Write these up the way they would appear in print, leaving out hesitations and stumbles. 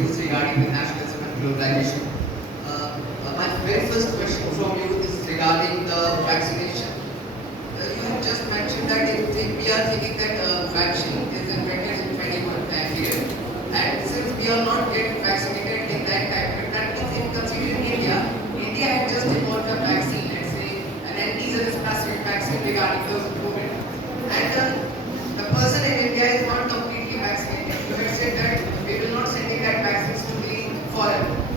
views regarding the nationalism and globalization. My very first question from you is regarding the vaccination. You have just mentioned that we are thinking that vaccine is invented in 21st period, and since we are not getting vaccinated in that time, that means in considering India had just evolved a vaccine, let's say an anti-specific vaccine regarding those COVID, and the person in India is not completely vaccinated. You had said that we will not sending that vaccines to the foreign.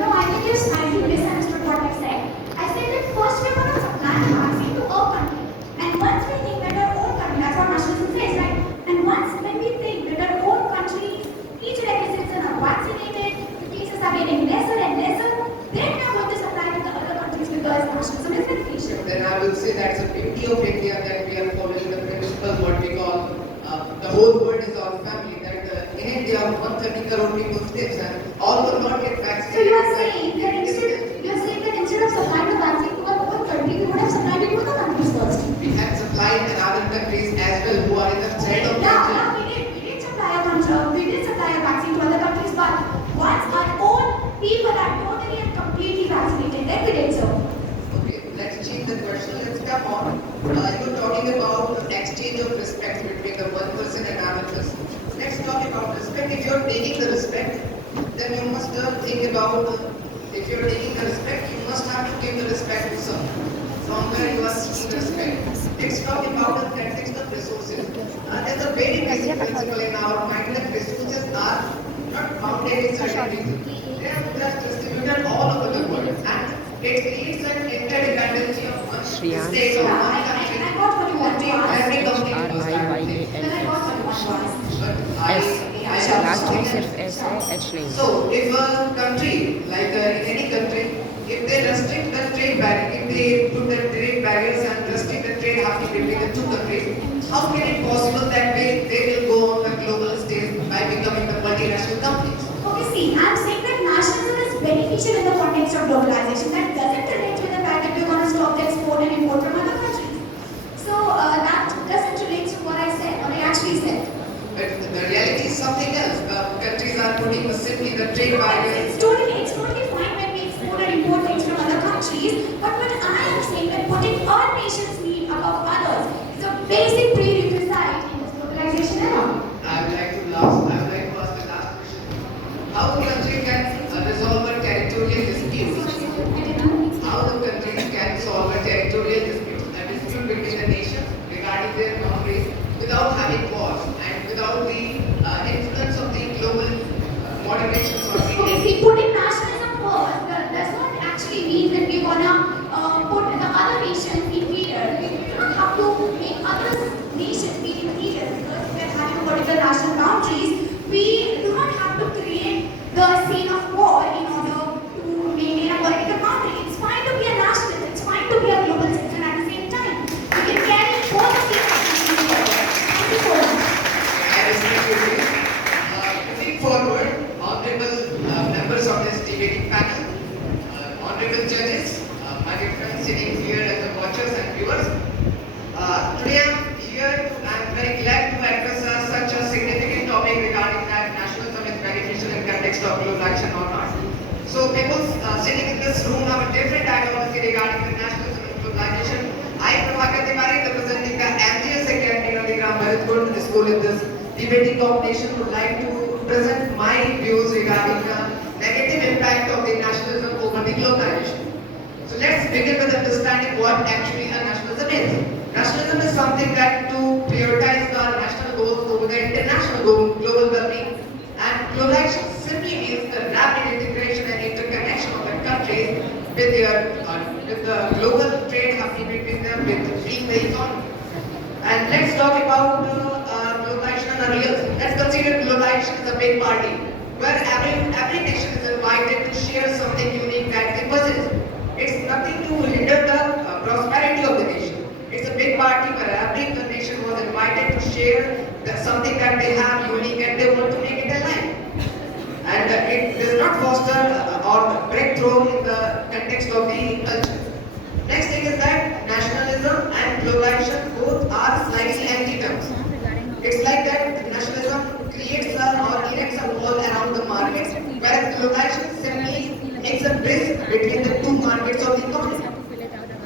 No, I think you slightly misunderstood what I said. I said that first we want to supply the vaccine to our country. And once we think that our own country, that's what nationalism says, right? And once when we think that our own country, each and every citizen are vaccinated, the cases are getting lesser and lesser, then we are going to supply to the other countries because nationalism is beneficial. Then I will say that's the beauty of India, that we are following the principle what we call the whole world is our family. That in India 130 crore people live and all will not get vaccinated. So you are saying that instead of supplying the vaccine to our own country, we would have supplied it to other countries first. We have supplied in other countries as well who are in the threat of danger. Yeah, we did supply a vaccine to other countries, but once our own people are totally and completely vaccinated, then we did so. Okay, let's change the question. Let's come on. You're talking about the exchange of respect between the one person and another person. Let's talk about respect. If you're taking the respect, then you must think about if you're taking the respect, you must have to give the respect to someone. From where you are seeking respect. Let's talk about the context of resources. There's a very basic principle in our mind that resources are not bounded in certain regions. They are just distributed all over the world, and it creates an interdependency of one state or one country. I got what you want to ask. Every company knows that thing. Then I got what you want to ask. But I last में have सिर्फ S है H नहीं So, if a country, like in any country, if they restrict the trade barrier, if they put the trade barriers and restrict the trade happening between the two countries, how can it possible that they will go on the global stage by becoming the multinational companies? Okay, see, I'm saying that nationalism is beneficial in the context of globalization. That doesn't relate to the fact that we're going to stop the export and import from other countries. So that doesn't relate to what I said, what I actually said. But the reality is something else. The countries are putting simply the trade barriers. It's totally fine when we export and import things from other countries. But what I am saying that putting our nation's need above others is a basic prerequisite in this globalization era. I would like to ask the last question. How the country can resolve a territorial dispute? How the countries can solve a territorial dispute, a dispute between the nations regarding their boundaries without having wars and without the influence of the global moderations or Okay, see, putting nationalism first does not actually mean that we're gonna put the other nations inferior. We do not have to make other nations be inferior because if we're having particular national boundaries, we do not have to create the scene of war in order to maintain a political boundary. It's fine to be a nationalist, it's fine to be a global citizen at the same time. We can carry both of these things together. Thank you so much. Moving forward, honorable members of this debating panel, honorable judges, my dear friends sitting here as the watchers and viewers, today I'm very glad to address such a significant topic regarding that nationalism is beneficial in context of globalization or not. So people sitting in this room have a different ideology regarding the nationalism and globalization. I, Prabhakar Tiwari, representing the M.J.S Academy of the Grammar School in this debating competition, would like to present my views regarding the negative impact of the nationalism over the globalization. So let's begin with understanding what actually a nationalism is. Nationalism is something that to prioritize the national goals over the international global well-being. And globalization simply means the rapid integration and interconnection of the countries with the global trade happening between them with free economy. And let's talk about globalization and real. Let's consider globalization as a big party where every nation is invited to share something unique that they possess. It's nothing to hinder the prosperity of the nation. It's a big party where every nation was invited to share something that they have unique and they want to make it alive. And it does not foster or break through in the context of the culture. Next thing is that nationalism and globalization both are slightly anti-terms. It's like that nationalism creates or erects a wall around the market. markets, whereas globalization simply makes a bridge between the two markets of the economy.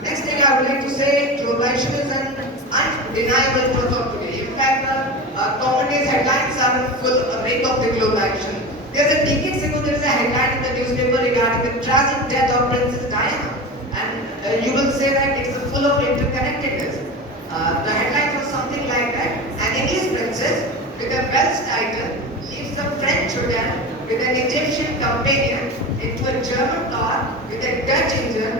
Next thing I would like to say, globalization is an undeniable truth of today. In fact, common days headlines are full rate of the globalization. There's a decades ago, there was a headline in the newspaper regarding the tragic death of Princess Diana, and you will say that it's full of interconnectedness. The headline was something like that: an English princess with a Welsh title leaves the French hotel with an Egyptian companion into a German car with a Dutch engine,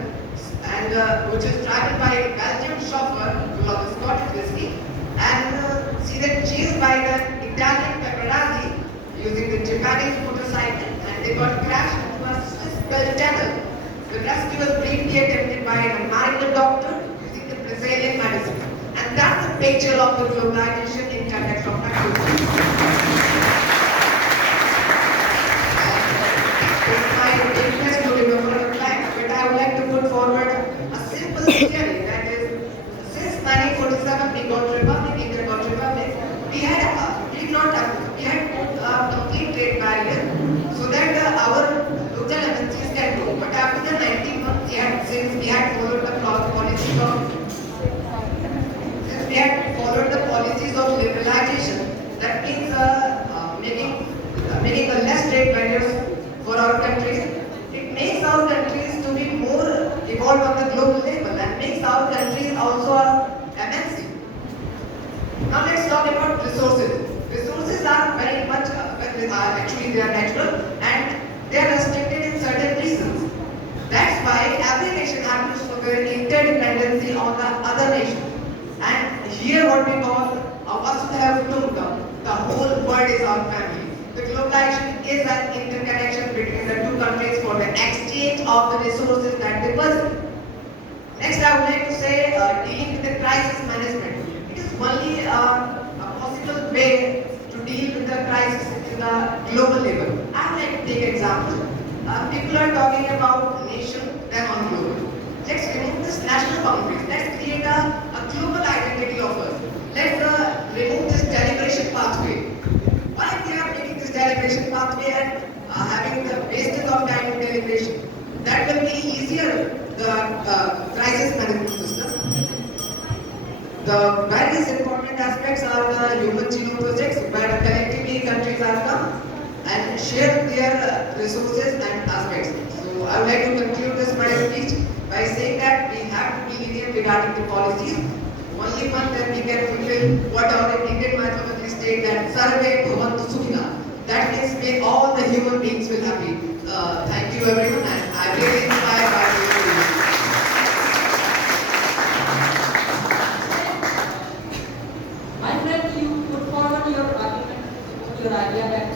and which is driven by a Belgian chauffeur full of Scottish whiskey, and see that chased by the Italian paparazzi using the Japanese motorcycle, and they got crashed into a Swiss belt tunnel. The rescue was briefly attempted by an American doctor using the Brazilian medicine. And that's a picture of the globalization in context of activity. It's my interest to remember the fact, but I would like to put forward a simple theory, that is, since 1947 we got republic, India got republic, we had complete trade barrier so that our local MNCs can grow. But after the 19th, since we had followed the policies of liberalization, that means making a less trade barriers for our countries. It makes our countries to be more evolved on the global level and makes our countries also a MNC. Now let's talk about resources. Resources are very much, actually they are natural and they are restricted in certain reasons. That's why every nation has to show their interdependency on the other nation. And here what we call Vasudha Kutumbakam, the whole world is our family. The globalization is an interconnection between the two countries for the exchange of the resources that they possess. Next I would like to say dealing with the crisis management. It is only a possible way to deal with the crisis in the global level. I would like to take an example. People are talking about nation, then on global. Let's remove this national boundaries. Let's create a global identity of us. Let's remove this deliberation pathway. Why we are making this deliberation pathway and having the wastage of time in deliberation? That will be easier, the crisis management system. The various important aspects are the human genome projects, where collectively countries are come and share their resources and aspects. So I would like to conclude this my speech by saying that we have to be lenient regarding the policies. Only one that we can fulfill what our Indian mythology state, that Sarve Bhavantu Sukhina. That means may all the human beings will happy. Thank you everyone, and I really inspired by this. My friend, you put forward your argument, your idea that